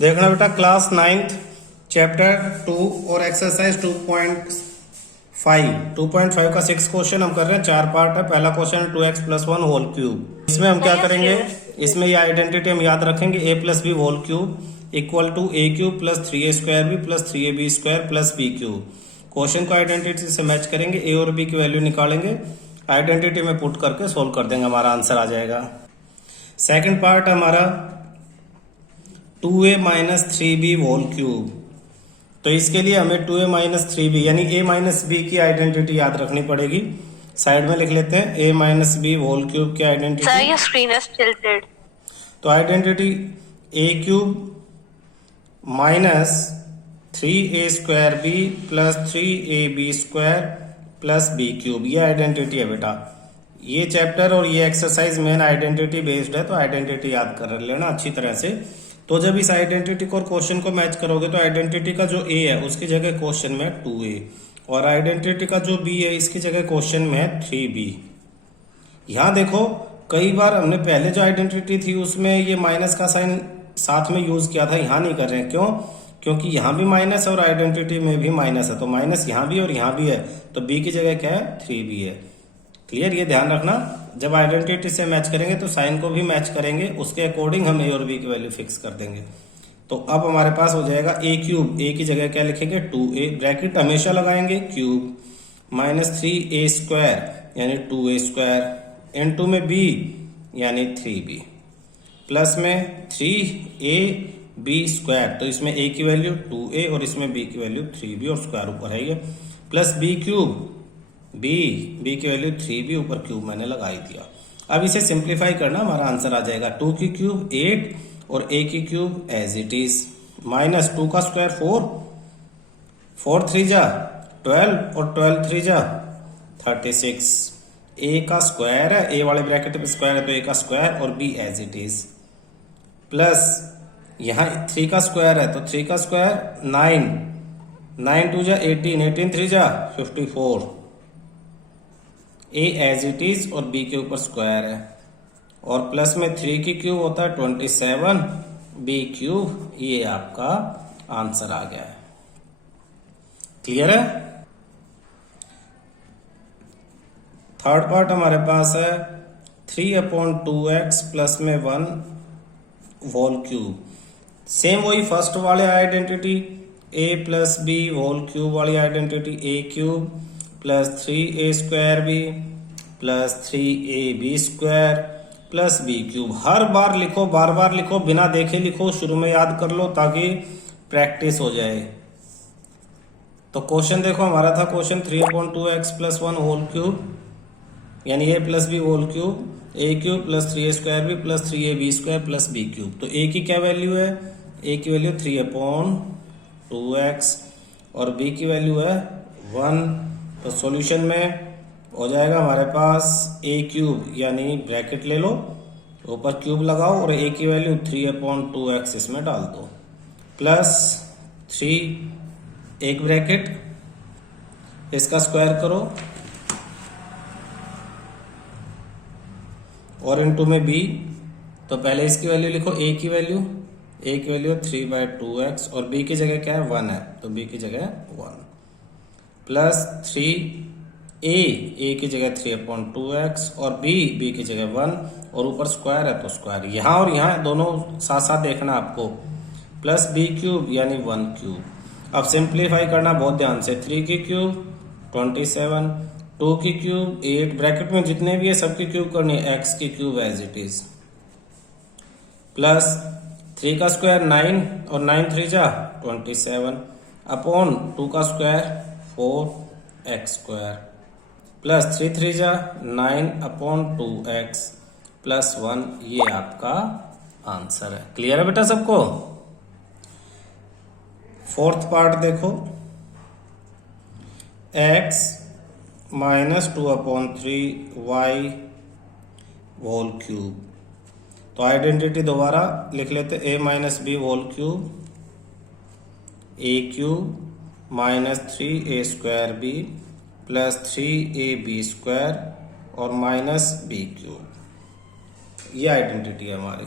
देखना बेटा class 9th chapter 2 और एक्सरसाइज 2.5 का 6 क्वेश्चन हम कर रहे हैं। 4 पार्ट है। पहला क्वेश्चन 2x + 1 होल क्यूब। इसमें हम क्या करेंगे, इसमें ये आइडेंटिटी हम याद रखेंगे a + b whole cube equal to a cube + 3a² b + 3ab² + b cube. Question को आइडेंटिटी से मैच करेंगे, a और b की वैल्यू निकालेंगे, आइडेंटिटी में पुट करके सोल्व कर देंगे, हमारा आंसर आ जाएगा। सेकंड पार्ट हमारा 2a - 3b होल क्यूब। तो इसके लिए हमें 2a - 3b यानी a - b की आइडेंटिटी याद रखनी पड़ेगी। साइड में लिख लेते हैं a - b होल क्यूब की identity. Sir, your screen is tilted. तो identity a cube minus 3a² b + 3ab² + b cube, ये आइडेंटिटी है बेटा। ये चैप्टर और ये एक्सरसाइज मेन आइडेंटिटी बेस्ड है, तो आइडेंटिटी याद कर लेना अच्छी तरह से। तो जब इस आइडेंटिटी को और क्वेश्चन को मैच करोगे तो आइडेंटिटी का जो a है उसकी जगह क्वेश्चन में 2a और आइडेंटिटी का जो b है इसकी जगह क्वेश्चन में है 3b। यहाँ देखो कई बार हमने पहले जो आइडेंटिटी थी उसमें ये माइनस का साइन साथ में यूज किया था, यहाँ नहीं कर रहे हैं। क्यों? क्योंकि यहाँ भी माइनस और आइडेंटिटी में भी माइनस है, तो माइनस यहाँ भी और यहाँ भी है, तो b की जगह क्या है 3b है। क्लियर? ये ध्यान रखना, जब आइडेंटिटी से मैच करेंगे तो साइन को भी मैच करेंगे, उसके अकॉर्डिंग हम a और b की वैल्यू फिक्स कर देंगे। तो अब हमारे पास हो जाएगा a क्यूब, a की जगह क्या लिखेंगे 2a, ब्रैकेट हमेशा लगाएंगे, क्यूब -3a² यानी 2a² इनटू में b यानी 3b प्लस में 3ab², तो इसमें a की वैल्यू 2a और इसमें b की वैल्यू 3b और स्क्वायर ऊपर है ये, प्लस b क्यूब, b की वैल्यू 3b ऊपर क्यूब मैंने लगा ही दिया। अब इसे सिंप्लीफाई करना, हमारा आंसर आ जाएगा 2 की क्यूब 8 और a की cube as it is, minus 2 का स्क्वायर 4, 4 3 जा 12 और 12 3 जा 36, a का स्क्वायर है, a वाले ब्रैकेट में स्क्वायर है तो a का स्क्वायर और b as it is, plus यहाँ 3 का स्क्वायर है तो 3 का स्क्वायर 9, 9 2 जा 18, 18 3 जा 54, a एज इट इज और b के ऊपर स्क्वायर है, और प्लस में 3 की क्यूब होता है 27, b क्यूब, ये आपका आंसर आ गया है। क्लियर है? थर्ड पार्ट हमारे पास है 3/2x प्लस में 1 होल क्यूब। सेम वही फर्स्ट वाले identity a + b whole cube वाली identity, a cube plus 3a² b plus 3ab² plus b cube. हर बार लिखो, बार बार लिखो, बिना देखे लिखो, शुरू में याद कर लो ताकि प्रैक्टिस हो जाए। तो क्वेश्चन देखो हमारा था क्वेश्चन 3/2x + 1 होल क्यूब यानी a + b whole cube, a cube plus 3a² b plus 3ab² plus b cube. तो a की क्या वैल्यू है? a की वैल्यू 3/2x और b की वैल्यू है 1। तो सॉल्यूशन में हो जाएगा हमारे पास a क्यूब यानी ब्रैकेट ले लो, ऊपर क्यूब लगाओ और a की वैल्यू 3/2x इसमें डाल दो, प्लस 3 एक ब्रैकेट, इसका स्क्वायर करो और इनटू में b। तो पहले इसकी वैल्यू लिखो, a की वैल्यू 3/2x और b की जगह क्या है 1 है, तो b की जगह 1 प्लस 3a की जगह 3/2x और b की जगह 1 और ऊपर स्क्वायर है तो स्क्वायर, यहाँ और यहाँ दोनों साथ साथ देखना आपको, प्लस b क्यूब यानी 1 क्यूब। अब सिंप्लीफाई करना बहुत ध्यान से, 3 की क्यूब 27, 2 की क्यूब 8, ब्रैकेट में जितने भी है सबकी क्यूब करनी है, x की cube as it is, plus 3 का स्क्वायर 9 और 9 3 जा 27 अपॉन 2 का स्क्वायर 4x² प्लस 3 3 जा 9 अपॉन 2x प्लस 1, ये आपका आंसर है। क्लियर है बेटा सबको? फोर्थ पार्ट देखो, x - 2/3y होल क्यूब। तो आइडेंटिटी दोबारा लिख लेते, a - b whole cube, a cube minus 3a² b plus 3ab² और माइनस b क्यूब, ये आइडेंटिटी है हमारी।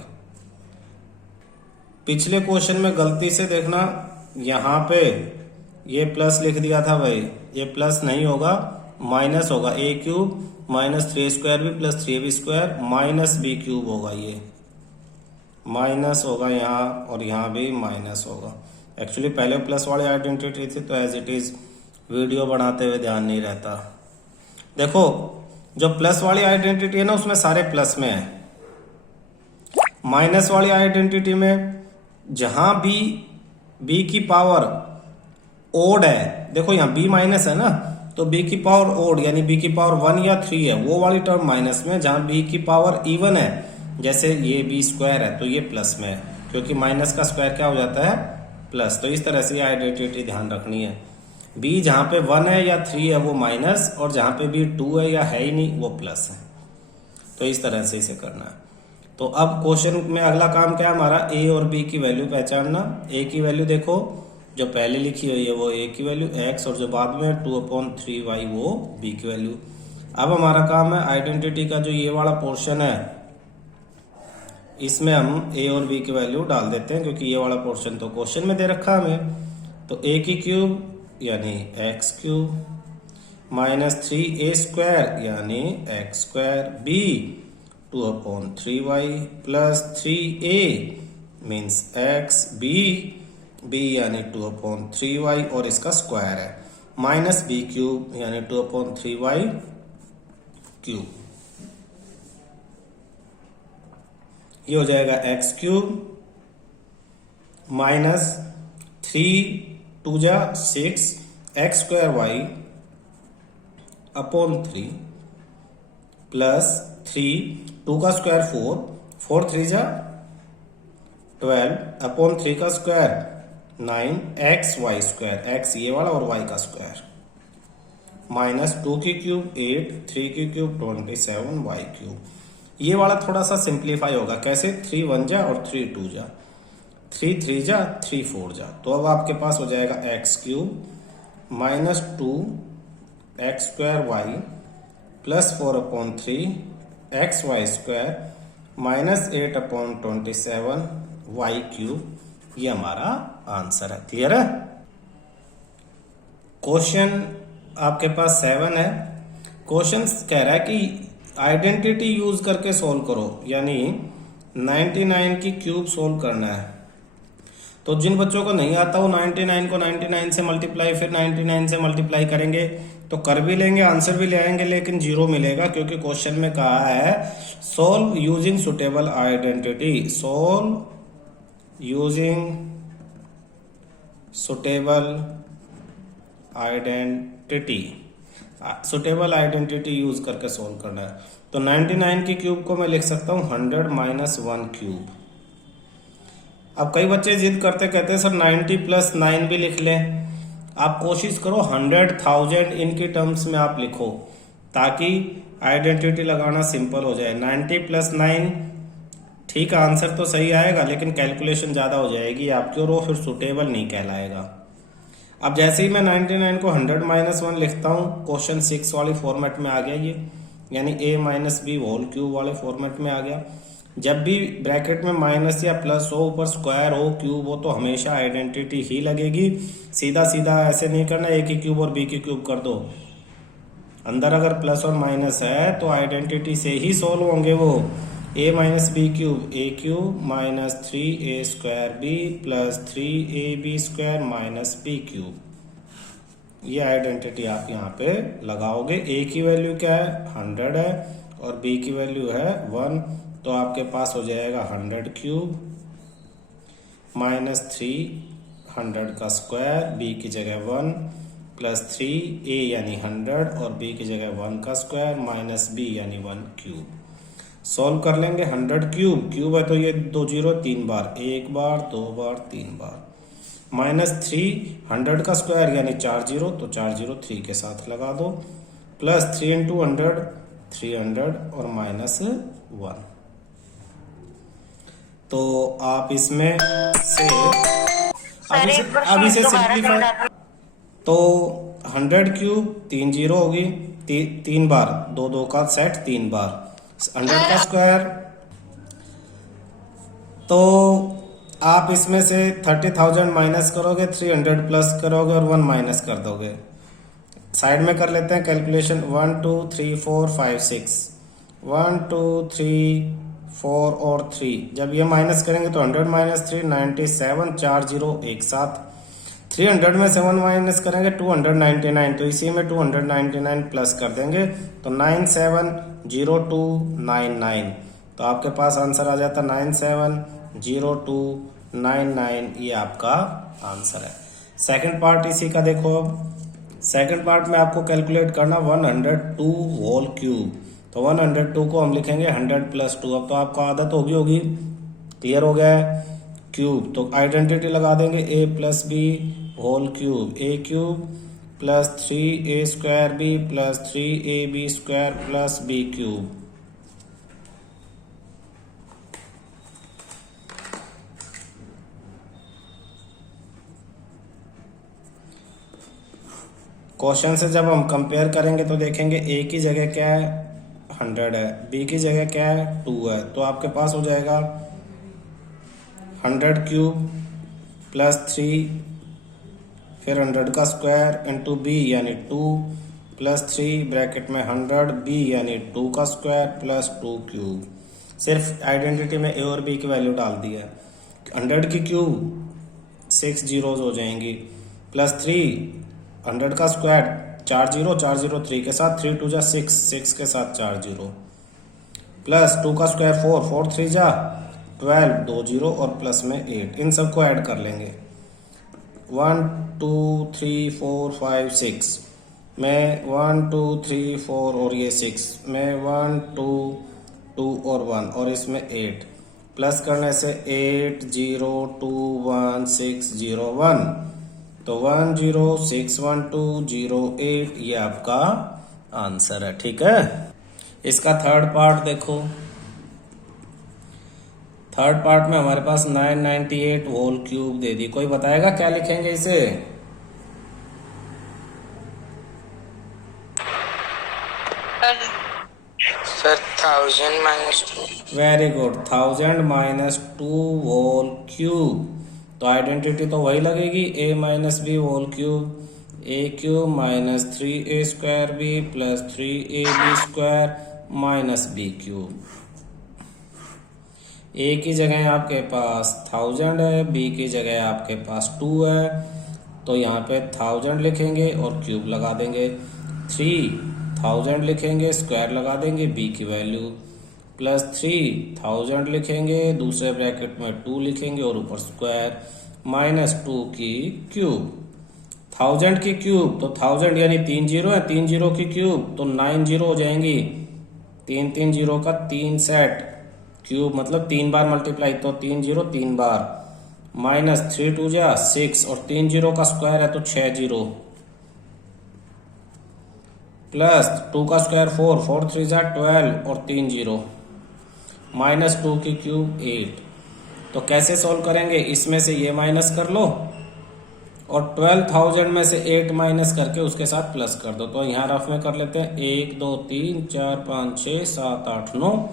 पिछले क्वेश्चन में गलती से देखना यहाँ पे ये प्लस लिख दिया था भाई, ये प्लस नहीं होगा, माइनस होगा। A cube minus 3 square B plus 3b square minus B cube होगा, ये माइनस होगा यहाँ और यहाँ भी माइनस होगा। एक्चुअली पहले प्लस वाली आइडेंटिटी थी तो एज इट इज वीडियो बनाते हुए ध्यान नहीं रहता। देखो जो प्लस वाली आइडेंटिटी है ना उसमें सारे प्लस में है, माइनस वाली आइडेंटिटी में जहां भी b की पावर ओड है, देखो यहाँ b माइनस है ना, तो b की पावर ओड यानी b की पावर 1 या 3 है, वो वाली टर्म माइनस में। जहां b की पावर इवन है, जैसे ये b स्क्वायर है तो ये प्लस में है, क्योंकि माइनस का स्क्वायर क्या हो जाता है, प्लस। तो इस तरह से आइडेंटिटी ध्यान रखनी है। b जहां पे 1 है या 3 है वो माइनस, और जहां पे b 2 है या है ही नहीं वो प्लस है। तो इस तरह से इसे करना है। तो अब क्वेश्चन में अगला काम क्या है हमारा, a और b की वैल्यू पहचानना। a की वैल्यू देखो जो पहले लिखी हुई है वो a की वैल्यू x, और जो बाद में 2/3y वो b की वैल्यू। अब हमारा काम है आइडेंटिटी का जो ये वाला पोर्शन है इसमें हम a और b की वैल्यू डाल देते हैं, क्योंकि ये वाला पोर्शन तो क्वेश्चन में दे रखा है हमें। तो a की क्यूब यानी x cube minus 3a square यानी x square, b 2/3y plus 3a means x, b यानी 2/3y और इसका स्क्वायर है, माइनस b क्यूब यानी 2/3y क्यूब। ये हो जाएगा x क्यूब माइनस 3 2 जा 6 x square y upon 3 plus 3 2 का स्क्वायर 4 3 जा 12 अपॉन 3 का square 9 x y square, x ये वाला और वाई का स्क्वायर, माइनस 2 की क्यूब 8 3 की क्यूब 27 वाई क्यूब। ये वाला थोड़ा सा सिंप्लीफाई होगा, कैसे 3 1 जा और 3 2 जा, 3 3 जा 3 4 जा। तो अब आपके पास हो जाएगा x cube minus 2 x square y plus 4/3 x y square minus 8/27 y cube. ये हमारा आंसर है। क्लियर है? क्वेश्चन आपके पास 7 है। क्वेश्चन कह रहा है कि आइडेंटिटी यूज करके सोल्व करो, यानी 99 की क्यूब सोल्व करना है। तो जिन बच्चों को नहीं आता वो 99 को 99 से मल्टीप्लाई फिर 99 से मल्टीप्लाई करेंगे तो कर भी लेंगे, आंसर भी ले आएंगे, लेकिन जीरो मिलेगा, क्योंकなんक्वेश्चन में कहा है solve using suitable identity, solve using suitable identity, suitable identity use करके सोल्व करना है। तो 99 की क्यूब को मैं लिख सकता हूं 100 माइनस 1 क्यूब। अब कई बच्चे जिद करते कहते हैं सर 90 प्लस 9 भी लिख लें। आप कोशिश करो 100,000 इनकी टर्म्स में आप लिखो, ताकि आइडेंटिटी लगाना सिंपल हो जाए। 90 प्लस 9 ठीक आंसर तो सही आएगा, लेकिन कैलकुलेशन ज़्यादा हो जाएगी आपकी और वो फिर सुटेबल नहीं कहलाएगा। अब जैसे ही मैं 99 को 100 माइनस 1 लिखता हूँ, क्वेश्चन 6 वाले फॉर्मेट में आ गया ये, यानी a minus B whole cube वाले फॉर्मेट में आ गया। जब भी ब्रैकेट में माइनस या प्लस हो, ऊपर स्क्वायर हो क्यूब हो, तो हमेशा आइडेंटिटी ही लगेगी। सीधा सीधा ऐसे नहीं करना a की क्यूब और b की क्यूब कर दो। अंदर अगर प्लस और माइनस है तो आइडेंटिटी से ही सोल्व होंगे वो। a minus B cube a cube minus 3a square b plus 3ab square minus b cube. ये आइडेंटिटी आप यहाँ पे लगाओगे। a की वैल्यू क्या है 100 है और b की वैल्यू है 1, तो आपके पास हो जाएगा 100 क्यूब माइनस 300 का स्क्वायर, b की जगह 1 प्लस 3a यानी 100 और b की जगह 1 का स्क्वायर माइनस b यानी 1 क्यूब। सॉल्व कर लेंगे 100 क्यूब, क्यूब है तो ये 2 जीरो 3 बार, 1 बार 2 बार 3 बार, माइनस 300 का स्क्वायर यानी 4 जीरो, तो 4 जीरो 3 के साथ लगा दो, प्लस 3 इंटू 100 300 और माइनस 1। तो आप इसमें से अब इसे सिंप्लीफाई, तो 100 क्यूब 3 जीरो होगी, 3 बार 2 2 का सेट 3 बार, 100 का स्क्वायर। तो आप इसमें से 30,000 माइनस करोगे, 300 प्लस करोगे और 1 माइनस कर दोगे। साइड में कर लेते हैं कैलकुलेशन। 1 2 3 4 5 6, 1 2 3 4 और 3। जब ये माइनस करेंगे तो 100 माइनस 3 97, 4 0 एक साथ। 300 में 7 माइनस करेंगे 299, तो इसी में 299 प्लस कर देंगे तो 970299। तो आपके पास आंसर आ जाता 970299। ये आपका आंसर है। सेकंड पार्ट इसी का देखो। अब सेकंड पार्ट में आपको कैलकुलेट करना 102 होल क्यूब। तो 102 को हम लिखेंगे 100 प्लस 2। अब तो आपको आदत होगी। क्लियर हो गया है। क्यूब तो आइडेंटिटी लगा देंगे a plus b whole cube, a cube plus 3a square b plus 3ab square plus b cube. Question से जब हम कंपेयर करेंगे तो देखेंगे a की जगह क्या है 100 है, b की जगह क्या है 2 है। तो आपके पास हो जाएगा 100 क्यूब प्लस 3 फिर 100 का स्क्वायर इंटू b यानी 2 प्लस 3 ब्रैकेट में 100 b यानी 2 का स्क्वायर प्लस 2 क्यूब। सिर्फ आइडेंटिटी में a और b की वैल्यू डाल दी है। 100 की क्यूब 6 जीरोज हो जाएंगी प्लस 3 100 का स्क्वायर 4 0 4 0 3 के साथ 3 2 जा 6 6 के साथ 4 0 प्लस 2 का स्क्वायर 4 4 3 जा 12 2 0 और प्लस में 8। इन सबको ऐड कर लेंगे। 1 2 3 4 5 6 में 1 2 3 4 और ये 6 में 1 2 2 और 1 और इसमें 8 प्लस करने से 8 0 2 1 6 0 1 तो 1 0 6 1 2 0 8 ये आपका आंसर है। ठीक है। इसका थर्ड पार्ट देखो। थर्ड पार्ट में हमारे पास 998 होल क्यूब दे दी। कोई बताएगा क्या लिखेंगे इसे? Sir 1000 minus 2। Very good. 1000 minus 2 whole cube. तो आइडेंटिटी तो वही लगेगी a minus B whole cube, a cube minus 3a square b plus 3ab square minus b cube. a की जगह आपके पास 1000 है, b की जगह आपके पास 2 है, तो यहाँ पे 1000 लिखेंगे और क्यूब लगा देंगे। 3000 लिखेंगे, स्क्वायर लगा देंगे b की वैल्यू, प्लस 3000 लिखेंगे, दूसरे ब्रैकेट में 2 लिखेंगे और ऊपर स्क्वायर, माइनस 2 की क्यूब। 1000 की क्यूब तो 1000 यानी 3 जीरो है, 3 जीरो की क्यूब तो 9 जीरो हो जाएंगी। 3 3 जीरो का 3 सेट, क्यूब मतलब 3 बार मल्टीप्लाई तो 3 जीरो 3 बार, माइनस 3 2 जा 6 और 3 जीरो का स्क्वायर है तो 6 जीरो, प्लस 2 का स्क्वायर 4 4 3 जा 12 और 3 जीरो, माइनस 2 की क्यूब 8। तो कैसे सॉल्व करेंगे? इसमें से ये माइनस कर लो और 12,000 में से 8 माइनस करके उसके साथ प्लस कर दो। तो यहाँ रफ में कर लेते हैं 1 2 3 4 5 6 7 8 9।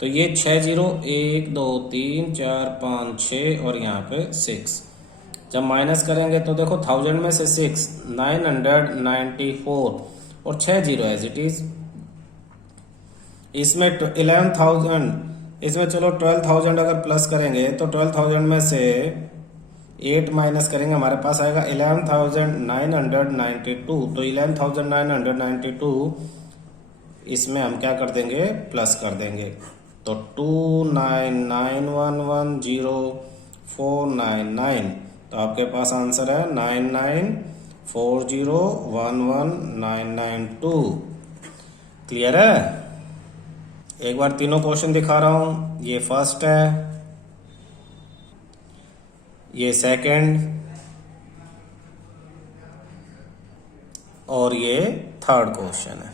तो ये 6 जीरो 1 2 3 4 5 6 और यहाँ पे 6। जब माइनस करेंगे तो देखो 1000 में से 6 994 और 6 जीरो एज इट इज। इसमें 11,000, इसमें चलो 12,000 अगर प्लस करेंगे तो 12,000 में से 8 माइनस करेंगे, हमारे पास आएगा 11,992। तो 11,992 इसमें हम क्या कर देंगे? प्लस कर देंगे। तो 299110499। तो आपके पास आंसर है 9940119992। क्लियर है? एक बार तीनों क्वेश्चन दिखा रहा हूं। ये फर्स्ट है, ये सेकंड और ये थर्ड क्वेश्चन है।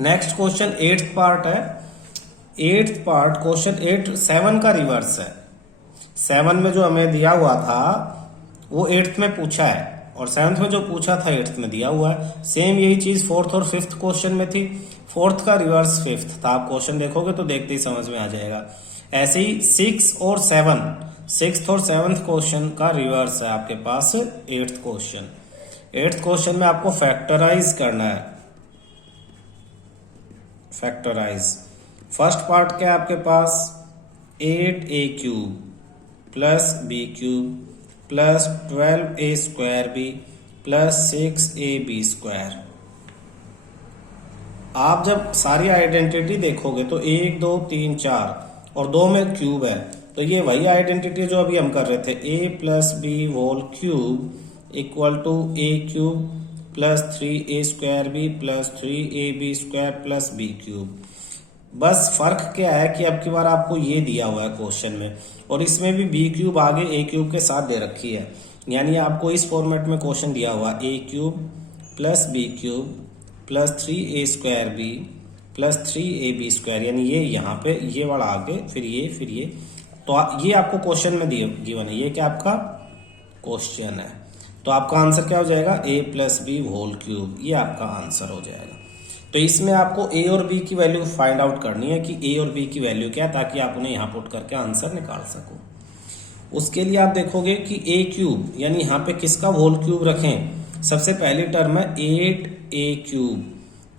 नेक्स्ट क्वेश्चन 8th पार्ट है। 8th पार्ट क्वेश्चन 7 का रिवर्स है। 7 में जो हमें दिया हुआ था वो 8th में पूछा है और 7th में जो पूछा था 8th में दिया हुआ है। सेम यही चीज 4th और 5th क्वेश्चन में थी। 4th का रिवर्स 5th था। आप क्वेश्चन देखोगे तो देखते ही समझ में आ जाएगा। ऐसे ही 6 और 7, 6th और 7th क्वेश्चन का रिवर्स है आपके पास 8th क्वेश्चन। 8th क्वेश्चन में आपको फैक्टराइज करना है। फैक्टराइज फर्स्ट पार्ट क्या है आपके पास, 8a³ plus b³ plus 12a² plus 6ab²। आप जब सारी आइडेंटिटी देखोगे तो 1 2 3 4 और 2 में क्यूब है, तो ये वही आइडेंटिटी जो अभी हम कर रहे थे, a+b² equal to a³ plus 3a² plus 3ab² plus b³। बस फर्क क्या है कि अब की बार आपको ये दिया हुआ है क्वेश्चन में, और इसमें भी b³ आगे a³ के साथ दे रखी है, यानी आपको इस फॉर्मेट में क्वेश्चन दिया हुआ a³ plus b³ plus 3a² plus 3ab², यानी ये यहाँ पे ये वाला आगे फिर ये तो ये आपको क्वेश्चन में दिए गिवन है, ये क्या आपका क्वेश्चन है। तो आपका आंसर क्या हो जाएगा, a+b³, ये आपका आंसर हो जाएगा। तो इसमें आपको a और b की वैल्यू फाइंड आउट करनी है कि a और b की वैल्यू क्या है, ताकि आप उन्हें यहाँ पुट करके आंसर निकाल सको। उसके लिए आप देखोगे कि a³ यानी यहाँ पे किसका होल क्यूब रखें, सबसे पहली टर्म है 8a³,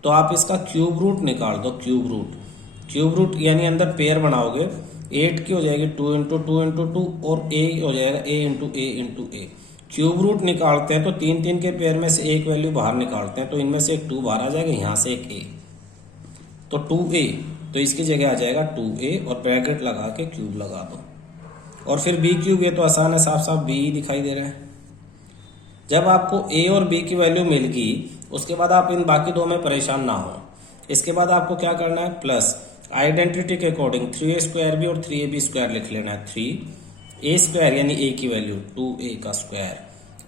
तो आप इसका क्यूब रूट निकाल दो। क्यूब रूट यानी अंदर पेयर बनाओगे, 8 की हो जाएगी 2 × 2 × 2 और a हो जाएगा a × a। क्यूब रूट निकालते हैं तो 3 के पेयर में से एक वैल्यू बाहर निकालते हैं, तो इनमें से एक 2 बाहर आ जाएगा, यहाँ से एक a, तो 2a, तो इसकी जगह आ जाएगा 2a और ब्रैकेट लगा के क्यूब लगा दो। और फिर b³, ये तो आसान है, साफ साफ b दिखाई दे रहा है। जब आपको a और b की वैल्यू मिल गई, उसके बाद आप इन बाकी दो में परेशान ना हो। इसके बाद आपको क्या करना है, प्लस आइडेंटिटी के अकॉर्डिंग 3a² और 3ab² लिख लेना है। 3a² यानी a की वैल्यू 2a का स्क्वायर,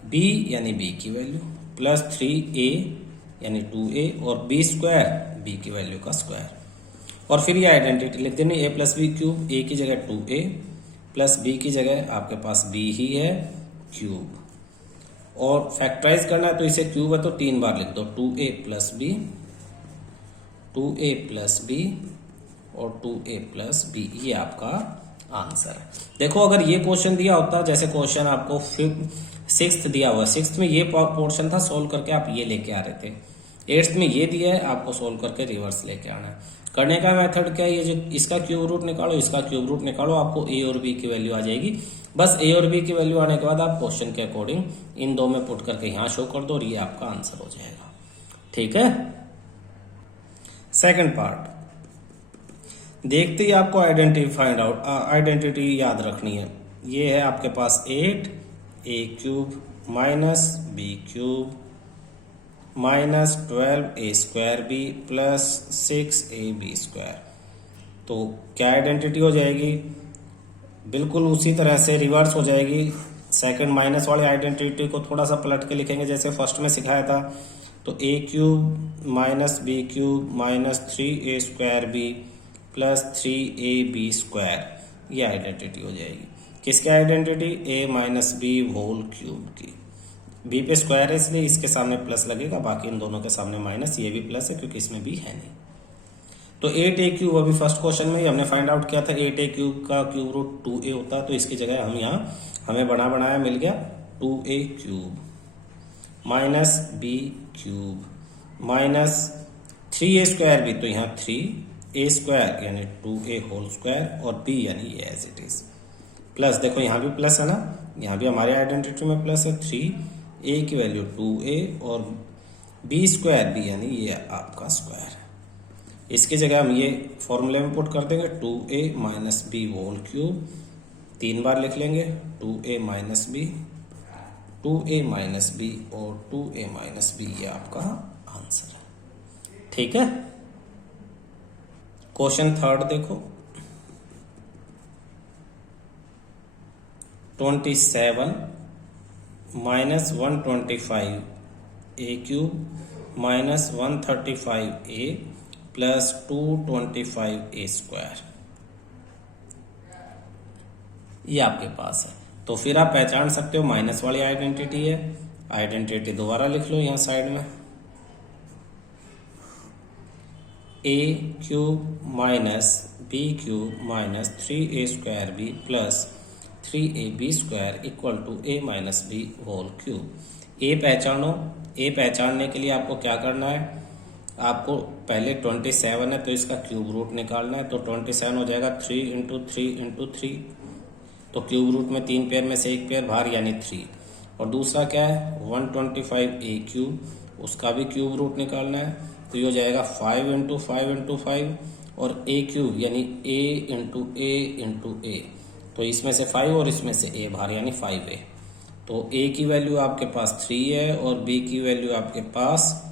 b यानी b की वैल्यू प्लस 3a यानी 2a और b² b की वैल्यू का स्क्वायर। और फिर ये आइडेंटिटी लिख देनी, a+b³ a की जगह 2a प्लस b की जगह आपके पास b ही है क्यूब। और फैक्टराइज करना है तो इसे क्यूब है तो 3 बार लिख दो, 2a plus b, 2a plus b और 2a प्लस b, ये आपका आंसर है। देखो अगर ये क्वेश्चन दिया होता, जैसे क्वेश्चन आपको 6th दिया हुआ, 6th में ये पोर्शन था, सोल्व करके आप ये लेके आ रहे थे। 8th में ये दिया है, आपको सोल्व करके रिवर्स लेके आना है। करने का मेथड क्या है, ये जो इसका क्यूब रूट निकालो, इसका क्यूब रूट निकालो, आपको a और b की वैल्यू आ जाएगी। बस a और b की वैल्यू आने के बाद आप क्वेश्चन के अकॉर्डिंग इन दो में पुट करके यहाँ शो कर दो और ये आपका आंसर हो जाएगा। ठीक है। सेकंड पार्ट देखते ही आपको आइडेंटिटी याद रखनी है। ये है आपके पास 8a³ minus b³ minus 12a² plus 6ab²। तो क्या आइडेंटिटी हो जाएगी, बिल्कुल उसी तरह से रिवर्स हो जाएगी। सेकंड माइनस वाली आइडेंटिटी को थोड़ा सा पलट के लिखेंगे, जैसे फर्स्ट में सिखाया था। तो a³ minus b³ minus 3a² plus 3ab², ये आइडेंटिटी हो जाएगी। किसकी आइडेंटिटी, a-b³ की। b पे स्क्वायर है इसलिए इसके सामने प्लस लगेगा, बाकी इन दोनों के सामने माइनस, ये भी प्लस है क्योंकि इसमें b है नहीं। तो 8a³ अभी फर्स्ट क्वेश्चन में ही हमने फाइंड आउट किया था, 8a³ का क्यूब रूट 2a होता है, तो इसकी जगह हम यहाँ हमें बनाया मिल गया 2a³ minus b³ minus 3a² भी, तो यहाँ 3a² यानी 2a होल स्क्वायर और b यानी ये एज इट इज प्लस। देखो यहाँ भी प्लस है ना, यहाँ भी हमारे आइडेंटिटी में प्लस है। 3a की वैल्यू 2a और b² b यानी ये आपका स्क्वायर है। इसकी जगह हम ये फॉर्मूले में पुट कर देंगे, 2a minus b whole cube, 3 बार लिख लेंगे, 2a minus b, 2a minus b और 2a माइनस b, ये आपका आंसर है। ठीक है। क्वेश्चन थर्ड देखो, 27 minus 125a³ minus 135a plus 225a², ये आपके पास है। तो फिर आप पहचान सकते हो माइनस वाली आइडेंटिटी है, आइडेंटिटी दोबारा लिख लो यहाँ साइड में, a³ minus B cube minus 3a² B plus 3ab² equal to a minus B whole cube. ए पहचानो। ए पहचानने के लिए आपको क्या करना है, आपको पहले 27 है तो इसका क्यूब रूट निकालना है। तो 27 हो जाएगा 3 इंटू 3 इंटू 3, तो क्यूब रूट में 3 पेयर में से एक पेयर बाहर यानी 3। और दूसरा क्या है 125a क्यूब, उसका भी क्यूब रूट निकालना है। तो ये हो जाएगा 5 इंटू 5 इंटू 5 और a क्यूब यानी a into a into a, तो इसमें से 5 और इसमें से a बाहर यानी 5a। तो a की वैल्यू आपके पास 3 है और b की वैल्यू आपके पास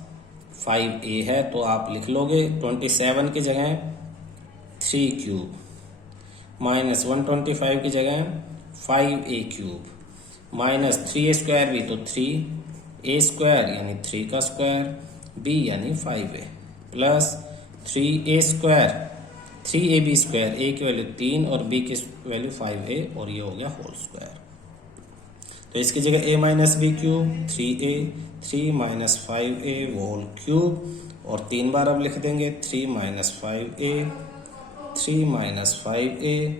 5a है। तो आप लिख लोगे 27 की जगह 3 क्यूब माइनस 125 की जगह 5a क्यूब माइनस 3a² भी तो 3a² यानी 3 का स्क्वायर b यानी 5a plus 3a², 3ab², a की वैल्यू 3 और b की वैल्यू 5a और ये हो गया होल स्क्वायर। तो इसकी जगह a minus B cube 3a, 3 minus 5a whole cube और 3 बार अब लिख देंगे 3 minus 5a, 3 minus 5a,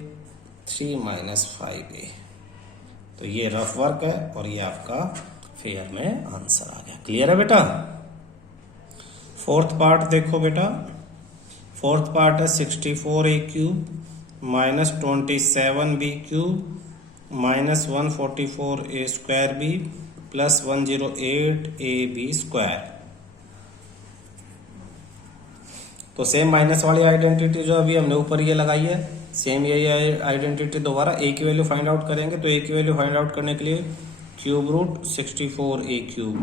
3 minus 5a। तो ये रफ वर्क है और ये आपका फेयर में आंसर आ गया। क्लियर है बेटा। फोर्थ पार्ट देखो बेटा, फोर्थ पार्ट है 64a cube minus 27b cube minus 144a² b plus 108ab²। तो सेम माइनस वाली आइडेंटिटी जो अभी हमने ऊपर ये लगाई है, सेम यही आइडेंटिटी दोबारा a की वैल्यू फाइंड आउट करेंगे। तो a की वैल्यू फाइंड आउट करने के लिए क्यूब रूट 64a क्यूब,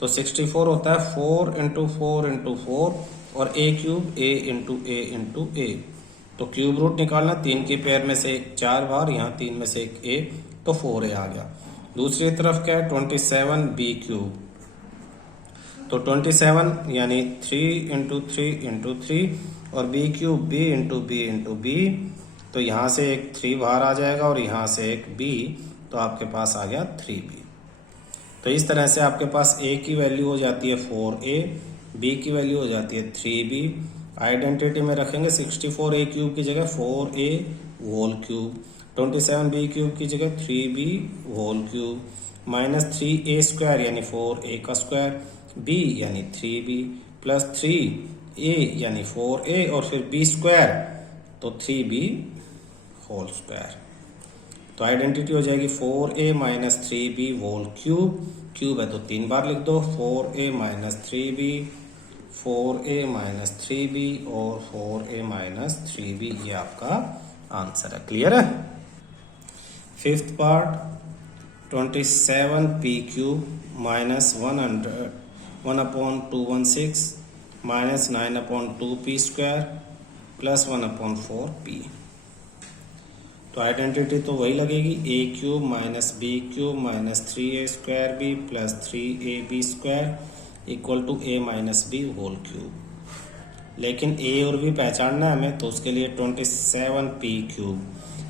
तो 64 होता है 4 इंटू 4 इंटू 4 और a cube a into a into a। तो क्यूब रूट निकालना, 3 की पेयर में से एक 4 बार, यहाँ 3 में से एक a, तो 4a आ गया। दूसरी तरफ क्या है 27b क्यूब, तो 27 यानी 3 इंटू 3 इंटू 3 और b cube b into b into b, तो यहाँ से एक 3 बाहर आ जाएगा और यहाँ से एक b, तो आपके पास आ गया 3b। तो इस तरह से आपके पास a की वैल्यू हो जाती है 4a, b की वैल्यू हो जाती है 3b। आइडेंटिटी में रखेंगे 64a क्यूब की जगह 4a whole cube, 27b cube की जगह 3b whole cube minus 3a² यानी 4a का स्क्वायर, b यानी 3b प्लस 3a यानी 4a और फिर b² तो 3b होल स्क्वायर। तो आइडेंटिटी हो जाएगी 4a minus 3b whole cube, cube है तो 3 बार लिख दो 4a minus 3b, 4a minus 3b और 4a माइनस 3b, ये आपका आंसर है। क्लियर है। Fifth part 27p cube minus 1/216 minus 9/2p² plus 1/4p। तो आइडेंटिटी तो वही लगेगी a cube minus b cube minus 3a² b plus 3ab² equal to a minus b whole cube. लेकिन a और b पहचानना है हमें, तो उसके लिए 27p क्यूब।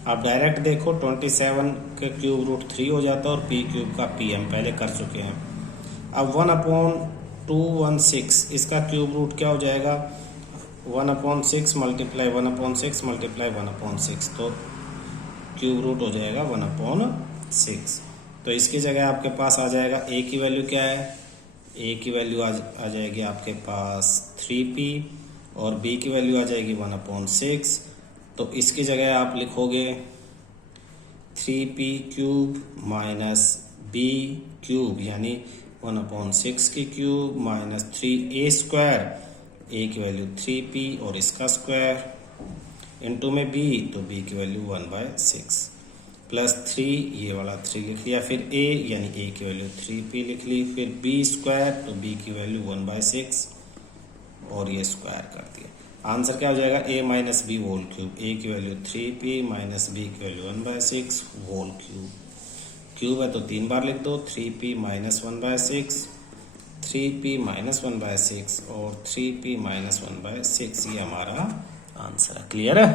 आप डायरेक्ट देखो 27 के क्यूब रूट 3 हो जाता है और p क्यूब का p हम पहले कर चुके हैं। अब 1/216 इसका क्यूब रूट क्या हो जाएगा 1/6 मल्टीप्लाई 1/6 मल्टीप्लाई 1/6, तो क्यूब रूट हो जाएगा 1/6। तो इसकी जगह आपके पास आ जाएगा a की वैल्यू क्या है, a की वैल्यू आ जाएगी आपके पास 3p और b की वैल्यू आ जाएगी 1/6। तो इसकी जगह आप लिखोगे 3p cube minus b cube यानी 1/6 की क्यूब माइनस 3a², a की वैल्यू 3p और इसका स्क्वायर इनटू में b, तो b की वैल्यू 1/6 प्लस 3, ये वाला 3 लिख लिया, फिर a यानी a की वैल्यू 3p लिख ली, फिर b², तो b की वैल्यू 1/6 और ये स्क्वायर कर दिया। आंसर क्या हो जाएगा a minus B whole cube, a की वैल्यू 3p माइनस b की वैल्यू 1/6 होल क्यूब। क्यूब है तो 3 बार लिख दो 3p माइनस 1/6, 3p माइनस 1/6 और 3p माइनस 1/6, ये हमारा आंसर है। क्लियर है।